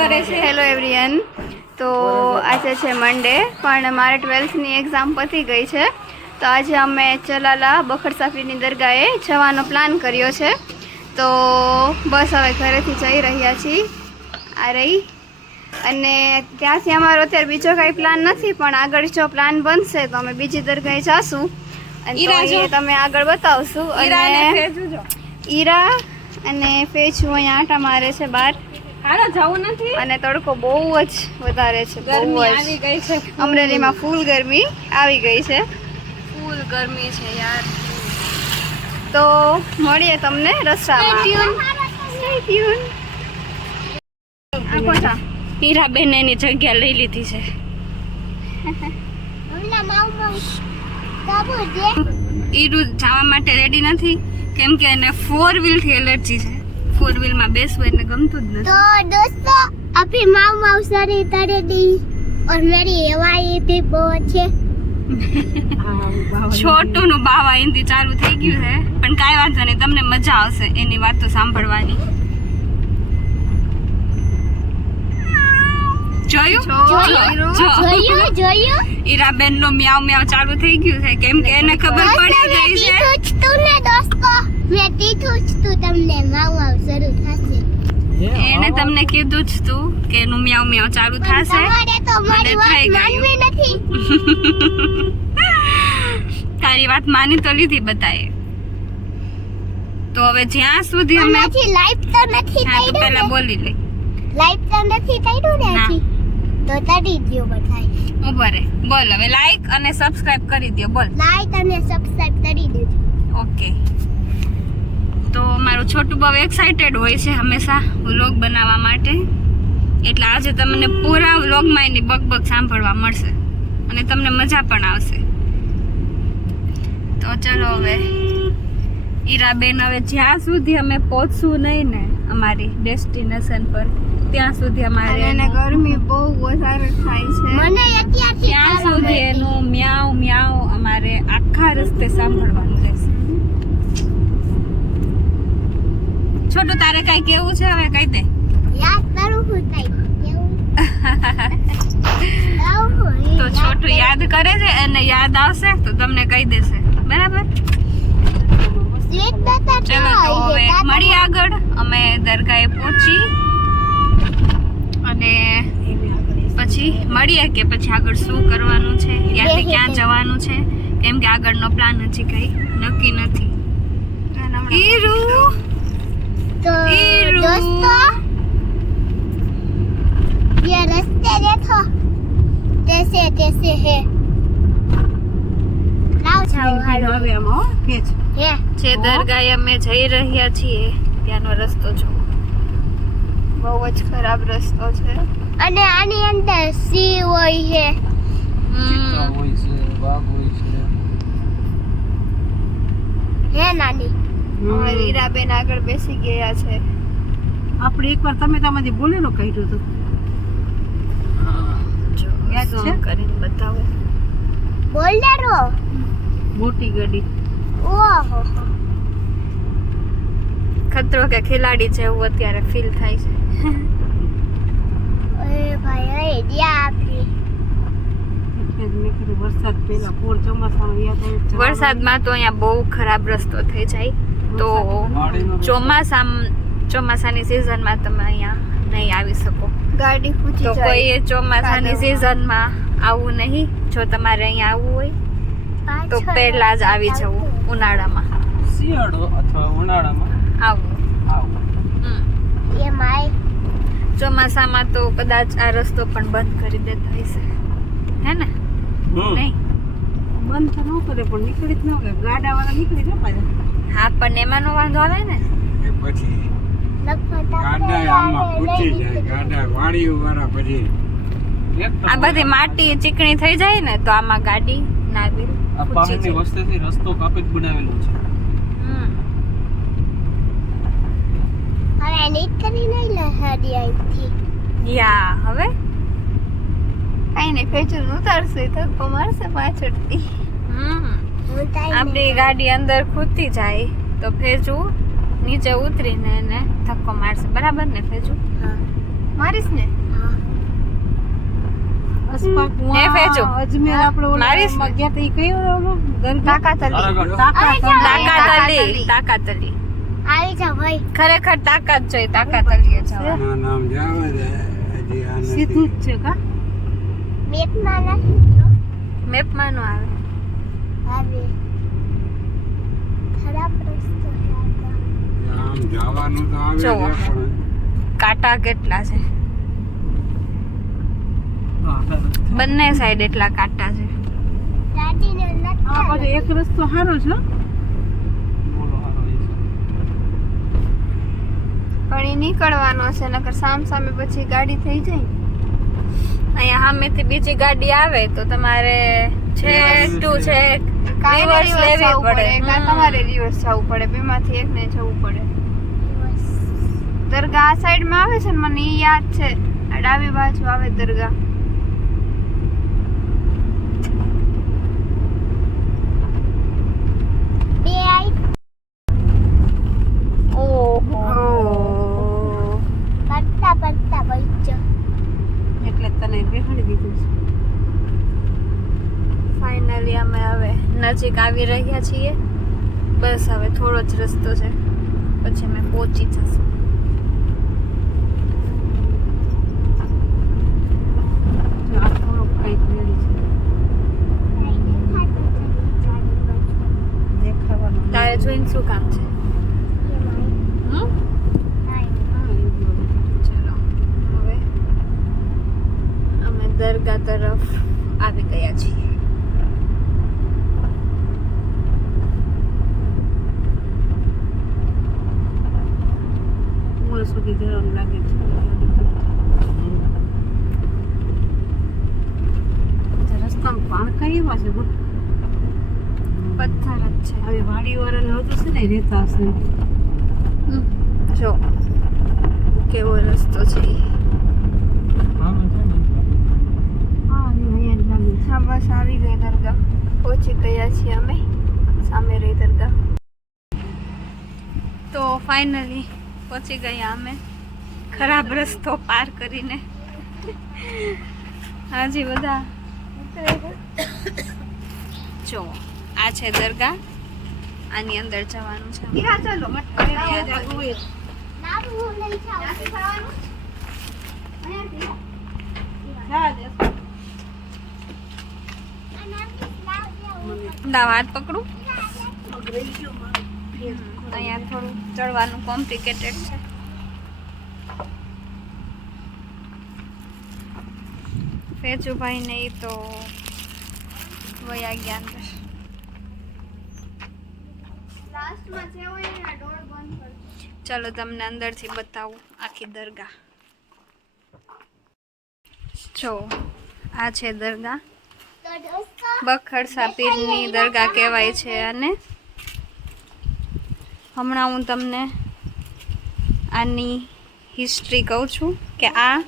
કરે છે. Hello everyone. તો આજે છે મંડે, પણ મારે 12થની એક્ઝામ પતી ગઈ છે. તો આજે અમે ચલાલા બખર સાફીની દરગાહે જવાનો પ્લાન કર્યો છે. તો બસ હવે ઘરેથી જઈ રહ્યા છીએ આ રહી. અને ત્યાંથી અમારો અત્યારે બીજો કાંઈ પ્લાન નથી, પણ આગળ જો પ્લાન બનશે તો અમે બીજી દરગાહે જઈશું અને તો એ તમે આગળ બતાવશું. અને ઈરા અને ફેજુ અહીંયા આટા મારે છે બહાર. હાલો જવું નથી અને તડકો બહુ જ વધારે છે, ગરમી આવી ગઈ છે. અમરેલીમાં ફૂલ ગરમી આવી ગઈ છે, ફૂલ ગરમી છે યાર. તો મળીએ તમને રસ્તામાં. હીરાબેન એની જગ્યા લઈ લીધી છે. ઈરુ જવા માટે રેડી નથી, કેમ કે એને 4 વ્હીલ થી એલર્જી છે. 4 વ્હીલ માં બેસવું એને ગમતું જ નથી. तो दोस्तों अभी माऊ माऊ सारी तरेडी और मेरी हवाई भी बहुत है. છોટું નું બાવા હિન્દી ચાલુ થઈ ગયું છે, પણ કાંઈ વાંધો નહીં, તમને મજા આવશે એની વાતો સાંભળવાની. જોયું ઈરાબેન નો મ્યાઉ મ્યાઉ ચાલુ થઈ ગયું છે, કેમ કે એને ખબર પડી ગઈ છે. તું ને દોસ્તો મેં કીધું જ તું તમને માऊ માऊ શરૂ થશે. એને તમને કીધું જ તું કે એનું મ્યાઉ મ્યાઉ ચાલુ થશે. તમારે તો મારી વાત માનવી નથી. તારી વાત માની તો લીધી બતાએ. તો હવે જ્યાં સુધી અમે લાઈવ તો નથી હા તો કર્યું પહેલા ને, બોલી લે. લાઈવ તો નથી કર્યું ને ના. હજી, તો તડી ગયો બધાય. ઉભા રે, બોલ હવે લાઈક અને સબસ્ક્રાઇબ કરી દો. બોલ લાઈક અને સબસ્ક્રાઇબ કરી દેજો. ઓકે. તો મારું છોટું બહુ એક્સાઇટેડ હોય છે હંમેશા વ્લોગ બનાવવા માટે, એટલે આજે તમને પૂરા વ્લોગમાં એની બકબક સાંભળવા મળશે અને તમને મજા પણ આવશે. તો ચલો હવે ઈરાબેન, હવે જ્યાં સુધી અમે પહોંચશું નહીં ને અમારી ડેસ્ટિનેશન પર, ત્યાં સુધી અમારે અને ગરમી બહુ વધારે થાય છે. મને અત્યારથી ત્યાં સુધી એનું મ્યાઉ મ્યાઉ અમારે આખા રસ્તે સાંભળવાનું રહેશે. છોટું તારે કઈ કેવું છે હવે કહી દે. યાદ કરું હું કઈ તો છોટું યાદ કરે છે અને યાદ આવશે તો તમને કહી દેશે, બરાબર? ચલો તો હવે મળી આગળ. અમે દરગાહે પહોંચી અને પછી મળીએ કે પછી આગળ શું કરવાનું છે, ત્યાંથી ક્યાં જવાનું છે, કેમ કે આગળનો પ્લાન હજી કઈ નક્કી નથી. ઈરુ तो दोस्तों ये रास्ते देखो कैसे कैसे है. लाओ जाओ हालो है જે દરગાહે અમે જઈ રહ્યા છીએ ત્યાંનો રસ્તો જો બહુ જ ખરાબ રસ્તો છે. અને આની અંદર સી હોય છે. હે નાની અમારી ઈરાબેન આગળ બેસી ગયા છે. આપણે એકવાર તમે તમારી બોલેલો કહ્યું હતું યાદ છે? zoom કરીને બતાવો. બોલેરો મોટી ગાડી. ઓહો ખતરો કે ખિલાડી જેવું અત્યારે ફીલ થાય છે. ઓય ભાઈ ઓય દિયા આપી. એટલે જ મેં કીધું વરસાદ પહેલા પૂર ચોમાસાનો યાદ આવ્યો છે. વરસાદમાં તો અહીંયા બહુ ખરાબ રસ્તો થઈ જાય, તો ચોમાસાની સિઝનમાં તમે અહીંયા નહીં આવી શકો. ગાડી પૂછી તો જાય. કોઈ ચોમાસાની સિઝનમાં આવવું નહીં. જો તમારે અહીંયા આવવું હોય તો પહેલા જ આવી જવું, ઉનાળામાં શિયાળો અથવા ઉનાળામાં આવવું. હમ. એ માય ચોમાસામાં તો કદાચ આ રસ્તો પણ બંધ કરી દેતા હશે, હે ને? નહીં? બંધ તો ન કરે પણ નીકળી જ ન હોય. ગાડાવાળા નીકળી જાય પાછા. હા, પણ એમાં નો વાંધો આવે ને. એ પછી ગાડા આમાં પૂછી જાય, ગાડા વાડીઓ વાળા પછી આ બધી માટી ચીકણી થઈ જાય ને તો આમાં ગાડી ના દે. આ પહાડની વસ્તીથી રસ્તો કાપી જ બનાવેલો છે. હવે નીકળી નહીં લે હડી અહીંથી. યા હવે કઈ નહીં, ફેચર ઉતારશે ધક્કો મારશે પાછળથી. આપણી ગાડી અંદર ખૂદતી જાય તો ફેજુ નીચે ઉતરીને એને ધક્કો મારશે, બરાબર ને ફેજુ? હા. મારીશ ને અશફાક એ ફેજો. અજમેર આપણે ઓલા મારીશ ને. ગયા તો ઈ કયો ઓલો દરગાહ તાકાતલી તાકાતલી આવી જા ભાઈ ખરેખર તાકાત જોઈએ તાકાતલીએ જવા ના નામ જાવે છે હજી આ નથી. સીધું જ છે કા મેપમાં નથી મેપમાં નો આવે આવે ખરાબ રસ્તો લાગે આમ જવાનું તો આવે જો. છે પણ કાંટા કેટલા છે બંને સાઈડ એટલા કાંટા છે ગાડીને આ નથી બાજુ એક રસ્તો સારો છે હો. પણ એ નીકળવાનો છે નકર સામ સામે પછી ગાડી થઈ જાય અહીંયા સામેથી બીજી ગાડી આવે તો તમારે છે ટુ છે કાંઈ રિવર્સ reverse લેવી જવું પડે કાં તમારે રિવર્સ જવું પડે બેમાંથી એકને જવું પડે દરગાહ આ સાઈડમાં આવે છે ને મને ઈ યાદ છે આ ડાબી બાજુ આવે દરગાહ બે આઈ પડતા પડતા બચ્ચો એટલે તને બેહાડી દીધું છે ફાઇનલી અમે હવે નજીક આવી રહ્યા છીએ બસ હવે થોડો જ રસ્તો છે પછી અમે પહોંચી જશું જો આ થોડોક કંઈક રેડી છે દેખાવાનું તારે જોઈને શું કામ છે હમ? ચલો હવે અમે દરગાહ તરફ આવી ગયા છીએ મોર સુધી જવાનું લાગે છે રસ્તામાં પાણકા એવા છે બહુ. પથ્થર જ છે હવે વાડીવાળાને હતું છે ને રહેતા હશે જો કેવો રસ્તો છે ઈ. હા અહીંયા જ લાગે છે હા બસ આવી ગઈ દરગાહ પહોંચી ગયા છીએ અમે સામે રહી દરગાહ તો ફાઇનલી પહોંચી ગયા અમે ખરાબ રસ્તો પાર કરીને હાજી બધા જો આ છે દરગાહ આની અંદર જવાનું છે ઈરા ચલો નામ હું લઈ જાઉં દાવ હાથ પકડું અહીંયા થોડું ચડવાનું કોમ્પ્લિકેટેડ છે ફેજુભાઈ ને ઈ તો વયા ગયા અંદર લાસ્ટમાં જે હોય ને આ ડોર બંધ કરજો ચલો તમને અંદરથી બતાવું આખી દરગાહ જો આ છે દરગાહ તો દોસ્તો બખરસા પીરની દરગાહ કહેવાય છે અને હમણાં હું તમને આની હિસ્ટ્રી કહું છું કે આ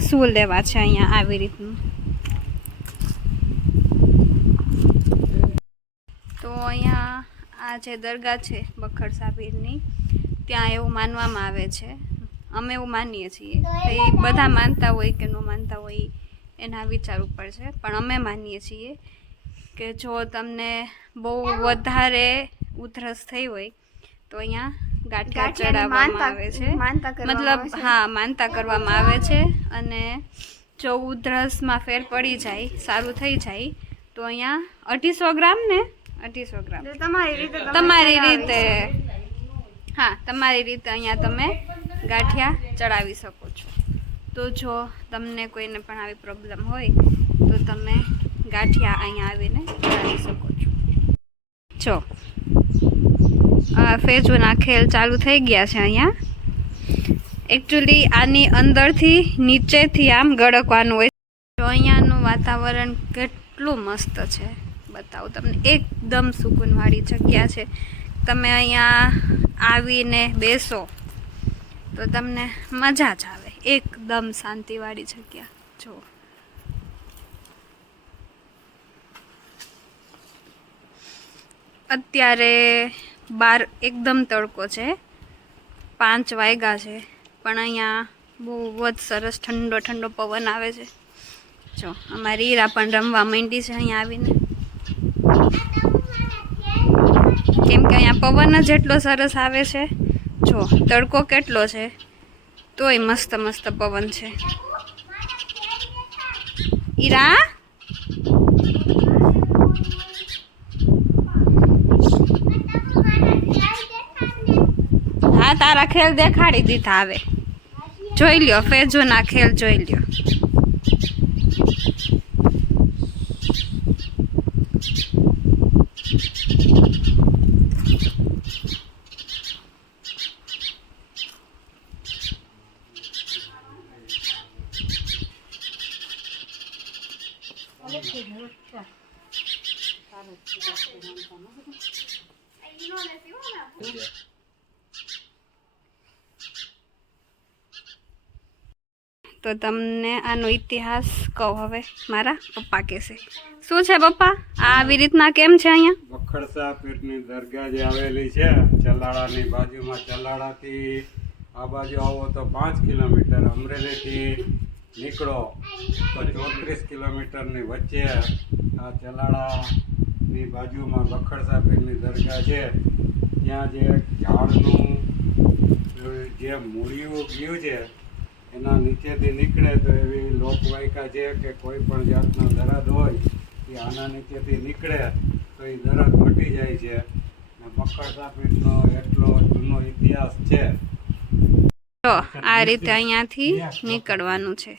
શું લેવા છે અહીંયા આવી રીતનું તો અહીંયા આ જે દરગાહ છે બખરસા પીરની ત્યાં એવું માનવામાં આવે છે અમે એવું માનીએ છીએ એ બધા માનતા હોય કે ન માનતા હોય એના વિચાર ઉપર છે પણ અમે માનીએ છીએ કે જો તમને બહુ વધારે ઉધરસ થઈ હોય તો અહીંયા ગાંઠિયા ચડાવવામાં આવે છે માનતા કરવામાં મતલબ આવે છે. હા માનતા કરવામાં આવે છે અને જો ઉધરસમાં ફેર પડી જાય સારું થઈ જાય તો અહીંયા 250 ગ્રામ ને 250 ગ્રામ એટલે તમારી રીતે તમે તમારી ચડાવી રીતે હા તમારી રીતે અહીંયા તમે ગાંઠિયા ચડાવી શકો છો તો જો તમને કોઈને પણ આવી પ્રોબ્લેમ હોય તો તમે ગાંઠિયા અહીંયા આવીને ચડાવી શકો છો જો આ ફેજોના ખેલ ચાલુ થઈ ગયા છે અહીંયા એકચ્યુઅલી આની અંદરથી નીચેથી આમ ગળકવાનું હોય તો અહીંયાનું વાતાવરણ કેટલું મસ્ત છે બતાવું તમને એકદમ સુકૂનવાળી જગ્યા છે તમે અહીંયા આવીને બેસો તો તમને મજા જ આવે એકદમ શાંતિવાળી જગ્યા જો અત્યારે 12 એકદમ તડકો છે 5 વાગ્યા છે પણ અહીંયા બહુ જ સરસ ઠંડો ઠંડો પવન આવે છે. જો અમારી હીરા પણ રમવા માંડી છે અહીંયા આવીને, કેમ કે અહીંયા પવન જ એટલો સરસ આવે છે. જો તડકો કેટલો છે તોય મસ્ત મસ્ત પવન છે. હીરા હા, તારા ખેલ દેખાડી દીધા. હવે જોઈ લ્યો, ફેજો ના ખેલ જોઈ લ્યો. તો તમને આનો ઇતિહાસ કહું હવે. મારા પપ્પા કહેશે. શું છે પપ્પા, આ આવી રીતના કેમ છે અહીંયા? બખડસા પીરની દરગાહ જે આવેલી છે ચલાળાની બાજુમાં, ચલાળાથી આ બાજુ આવો તો 5 કિલોમીટર, અમરેલીથી નીકળો તો 34 કિલોમીટરની વચ્ચે આ ચલાળાની બાજુમાં બખડસા પીરની દરગાહ છે. ત્યાં જે ઝાડનું જે મૂળિયું ગયું છે એના નીચેથી નીકળે તો એવી લોકવાયકા છે કે કોઈ પણ જાતનો દરદ હોય એ આના નીચેથી નીકળે તો એ દરદ મટી જાય છે. અને બખડસા પીરનો એટલો જૂનો ઇતિહાસ છે. તો આ રીતે અહીંયાથી નીકળવાનું છે.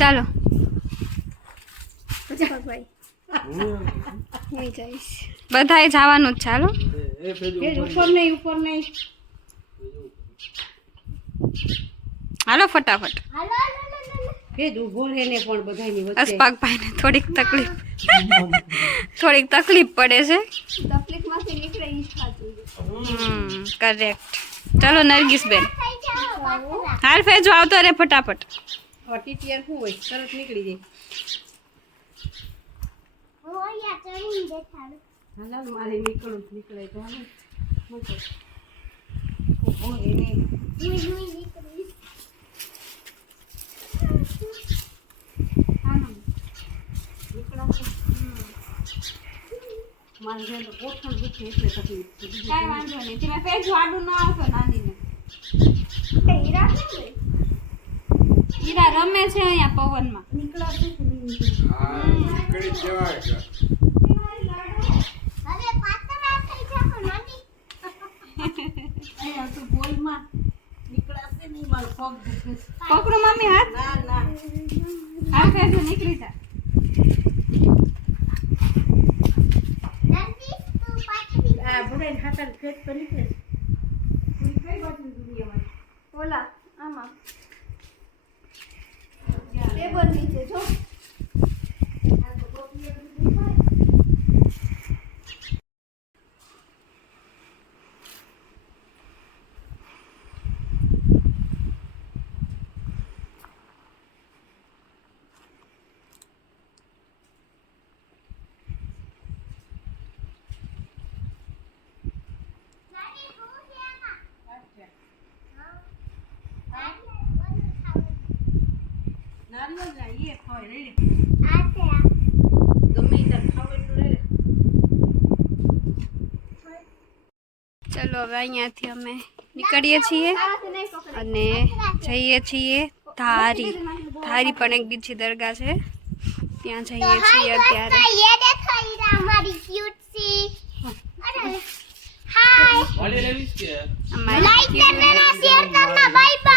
ચાલો બધાએ જવાનું જ. ચાલો હાલો ફટાફટ. અસ્પાકભાઈને થોડીક તકલીફ પડે છે. કરેક્ટ. ચાલો નરગીસબેન, હાલ ફેજો આવતો રે ફટાફટ. ટીટીઆર શું હોય, તરત નીકળી જાય. હાલો મારે નીકળે તો હાલો. કાંઈ વાંધો નહીં, તમે ફેજો આડું ના આવતો નાનીને. હીરા રમે છે અહીંયા પવનમાં. હા, નીકળી જ જવાય છે. પકડો મમ્મી હાથ. હા ફેજો નીકળી જા. ઓલા આમાં ટેબલ નીચે જો. ચલો હવે અહીંયાથી અમે નીકળીએ છીએ અને જઈએ છીએ ધારી. ધારી પણ એક બીજી દરગાહ છે, ત્યાં જઈએ છીએ અત્યારે. ये देखो हीरा हमारी क्यूट सी हाय અમારી लाइक करना